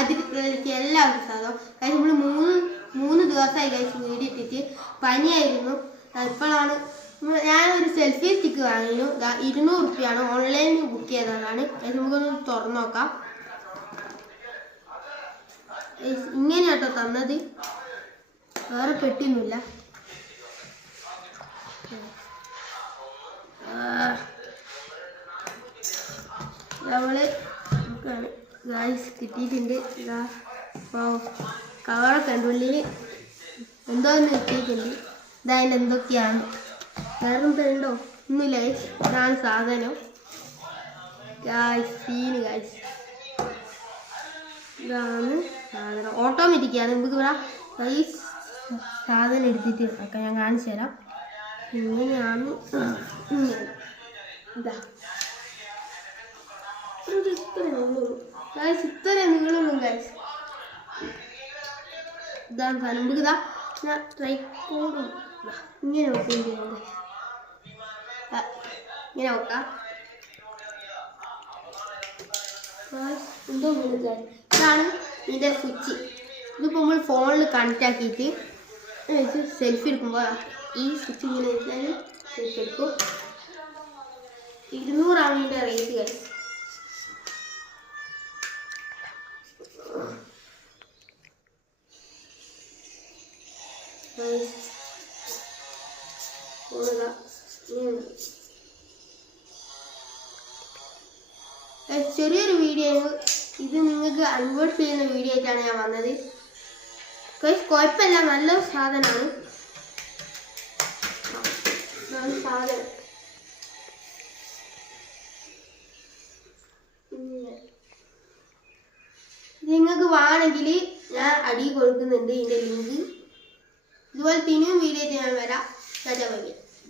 അതിലേക്ക് എല്ലാവർക്കും സ്വാഗതം. കാര്യം നമ്മൾ മൂന്ന് മൂന്ന് ദിവസമായി കഴിച്ച് നേടിയിട്ടിട്ട് പനിയായിരുന്നു. ഇപ്പോഴാണ് ഞാനൊരു സെൽഫി സ്റ്റിക്ക് വാങ്ങിയിരുന്നു. ഇരുന്നൂറ് റുപ്യാണ്. ഓൺലൈനിൽ ബുക്ക് ചെയ്തതാണ്. നമുക്കൊന്ന് തുറന്നു നോക്കാം. ഇങ്ങനെ ഇങ്ങനെയാട്ടോ തന്നത്. വേറെ പെട്ടിയൊന്നുമില്ല. നമ്മൾ നമുക്കാണ് ഗായ്സ് കിട്ടിയിട്ടുണ്ട്. ഇതാ കവറൊക്കെ ഉണ്ട് ഉള്ളിൽ എന്തോ ഒന്ന് കിട്ടിയിട്ടുണ്ട് ഇതാ എന്തൊക്കെയാണ്? വേറെ എന്തുണ്ടോ ഒന്നുമില്ല ഗൈസ് ഇതാണ് സാധനം. ഗായ്സ് സീന് ഗായ്സ് ഇതാണ് സാധനം. ഓട്ടോമാറ്റിക്കാണ് നമുക്ക് ഇവിടെ ഗൈസ് സാധനം എടുത്തിട്ട് ഒക്കെ ഞാൻ കാണിച്ചു തരാം. ഇങ്ങനെയാണ്. ഇതാ. ഞാൻ ഇങ്ങനെ സ്വിച്ച് ഇതിപ്പോൾ നമ്മൾ ഫോണിൽ കണക്റ്റ് ആക്കിയിട്ട് സെൽഫി എടുക്കുമ്പോൾ ഈ സ്വിച്ച് ഇങ്ങനെ വെച്ചാൽ സെൽഫി എടുക്കും. ഇരുന്നൂറാണ് ഇതിന്റെ റേറ്റ് ഗൈസ് ചെറിയൊരു വീഡിയോ ഇത് നിങ്ങൾക്ക് അൺബോർഡ് ചെയ്യുന്ന വീഡിയോ ആയിട്ടാണ് ഞാൻ വന്നത്. കുഴപ്പമില്ല. നല്ല സാധനമാണ്. നിങ്ങൾക്ക് വേണമെങ്കിൽ ഞാൻ അടി കൊടുക്കുന്നുണ്ട് ഇതിന്റെ ലിങ്ക് ഇതുപോലെ ഇനിയും വീഡിയോ ഞാൻ വരാം. ചേട്ടാ വയ്യ